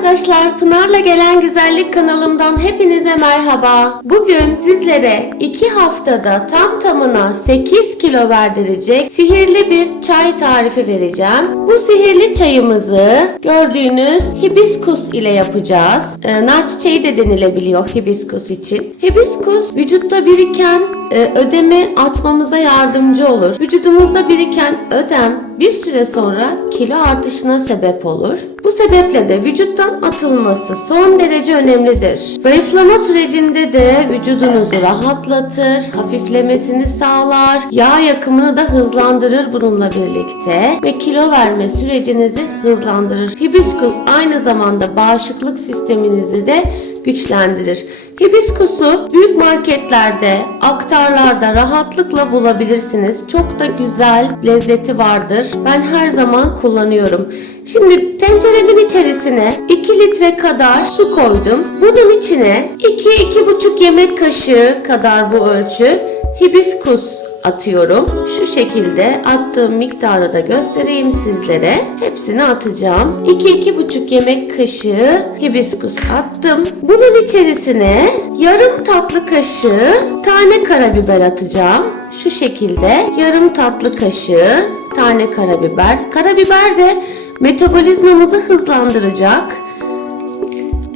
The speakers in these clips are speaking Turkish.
Arkadaşlar Pınar'la Gelen Güzellik kanalımdan hepinize merhaba. Bugün sizlere 2 haftada tam tamına 8 kilo verdirecek sihirli bir çay tarifi vereceğim. Bu sihirli çayımızı gördüğünüz hibiskus ile yapacağız. Ee, nar çiçeği de denilebiliyor hibiskus için. Hibiskus vücutta biriken e, ödemi atmamıza yardımcı olur. Vücudumuzda biriken ödem bir süre sonra kilo artışına sebep olur. Bu sebeple de vücuttan atılması son derece önemlidir. Zayıflama sürecinde de vücudunuzu rahatlatır, hafiflemesini sağlar, yağ yakımını da hızlandırır bununla birlikte ve kilo verme sürecinizi hızlandırır. Hibiskus aynı zamanda bağışıklık sisteminizi de güçlendirir. Hibiskusu büyük marketlerde, aktarlarda rahatlıkla bulabilirsiniz. Çok da güzel lezzeti vardır. Ben her zaman kullanıyorum. Şimdi tenceremin içerisine 2 litre kadar su koydum. Bunun içine 2-2,5 yemek kaşığı kadar bu ölçü hibiskus atıyorum. Şu şekilde attığım miktarı da göstereyim sizlere. Hepsini atacağım. 2-2,5 yemek kaşığı hibiskus attım. Bunun içerisine yarım tatlı kaşığı tane karabiber atacağım. Şu şekilde yarım tatlı kaşığı tane karabiber. Karabiber de metabolizmamızı hızlandıracak.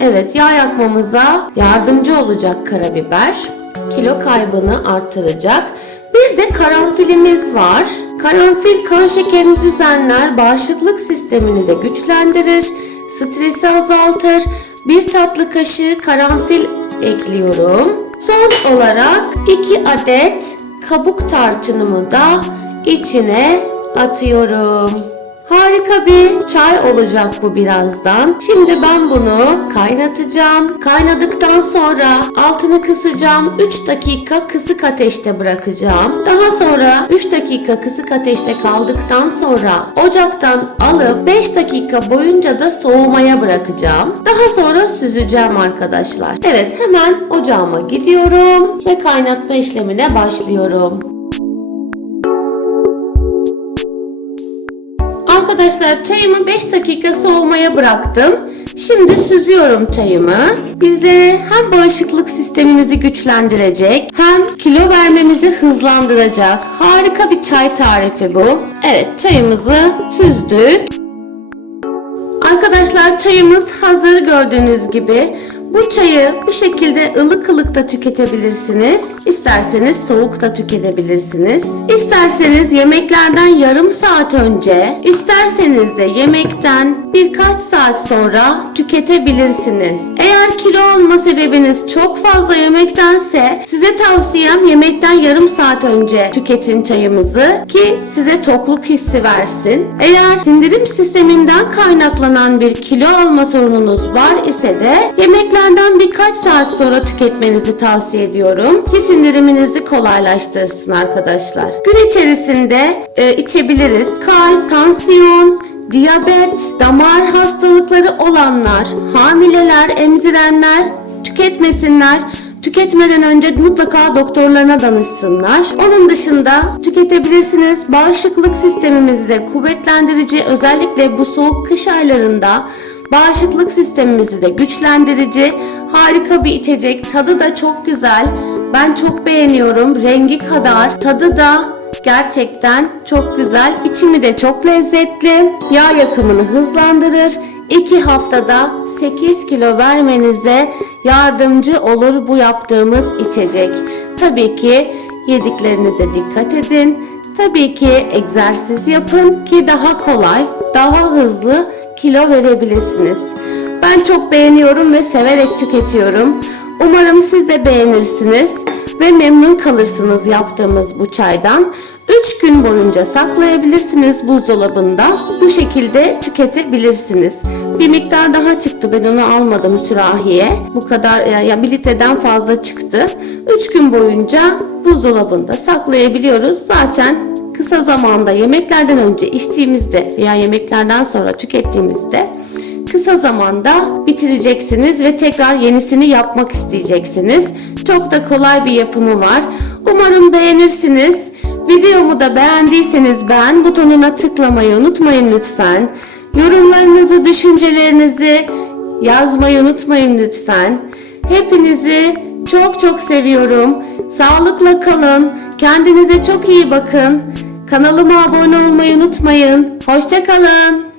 Evet yağ yakmamıza yardımcı olacak karabiber. Kilo kaybını arttıracak. Bir de karanfilimiz var. Karanfil kan şekerini düzenler, bağışıklık sistemini de güçlendirir, stresi azaltır. Bir tatlı kaşığı karanfil ekliyorum. Son olarak 2 adet kabuk tarçınımı da içine atıyorum. Harika bir çay olacak bu birazdan. Şimdi ben bunu kaynatacağım. Kaynadıktan sonra altını kısacağım. 3 dakika kısık ateşte bırakacağım. Daha sonra 3 dakika kısık ateşte kaldıktan sonra ocaktan alıp 5 dakika boyunca da soğumaya bırakacağım. Daha sonra süzeceğim arkadaşlar. Evet hemen ocağıma gidiyorum ve kaynatma işlemine başlıyorum. Arkadaşlar çayımı 5 dakika soğumaya bıraktım. Şimdi süzüyorum çayımı. Bize hem bağışıklık sistemimizi güçlendirecek hem kilo vermemizi hızlandıracak. Harika bir çay tarifi bu. Evet çayımızı süzdük. Arkadaşlar çayımız hazır gördüğünüz gibi. Bu çayı bu şekilde ılık ılık da tüketebilirsiniz. İsterseniz soğuk da tüketebilirsiniz. İsterseniz yemeklerden yarım saat önce, isterseniz de yemekten birkaç saat sonra tüketebilirsiniz. Eğer kilo alma sebebiniz çok fazla yemektense size tavsiyem yemekten yarım saat önce tüketin çayımızı ki size tokluk hissi versin. Eğer sindirim sisteminden kaynaklanan bir kilo alma sorununuz var ise de yemeklerden birkaç saat sonra tüketmenizi tavsiye ediyorum ki sindiriminizi kolaylaştırsın arkadaşlar. Gün içerisinde e, içebiliriz. Kalp, tansiyon, diyabet, damar hastalıkları olanlar, hamileler, emzirenler tüketmesinler. Tüketmeden önce mutlaka doktorlarına danışsınlar. Onun dışında tüketebilirsiniz. Bağışıklık sistemimizi de kuvvetlendirici özellikle bu soğuk kış aylarında bağışıklık sistemimizi de güçlendirici harika bir içecek. Tadı da çok güzel. Ben çok beğeniyorum. Rengi kadar tadı da Gerçekten çok güzel. İçimi de çok lezzetli. Yağ yakımını hızlandırır. 2 haftada 8 kilo vermenize yardımcı olur bu yaptığımız içecek. Tabii ki yediklerinize dikkat edin. Tabii ki egzersiz yapın ki daha kolay, daha hızlı kilo verebilirsiniz. Ben çok beğeniyorum ve severek tüketiyorum. Umarım siz de beğenirsiniz ve memnun kalırsınız yaptığımız bu çaydan. 3 gün boyunca saklayabilirsiniz buzdolabında. Bu şekilde tüketebilirsiniz. Bir miktar daha çıktı. Ben onu almadım sürahiye. Bu kadar ya bir litreden fazla çıktı. 3 gün boyunca buzdolabında saklayabiliyoruz. Zaten kısa zamanda yemeklerden önce içtiğimizde veya yemeklerden sonra tükettiğimizde kısa zamanda bitireceksiniz ve tekrar yenisini yapmak isteyeceksiniz. Çok da kolay bir yapımı var. Umarım beğenirsiniz. Videomu da beğendiyseniz beğen butonuna tıklamayı unutmayın lütfen. Yorumlarınızı, düşüncelerinizi yazmayı unutmayın lütfen. Hepinizi çok çok seviyorum. Sağlıkla kalın. Kendinize çok iyi bakın. Kanalıma abone olmayı unutmayın. Hoşçakalın.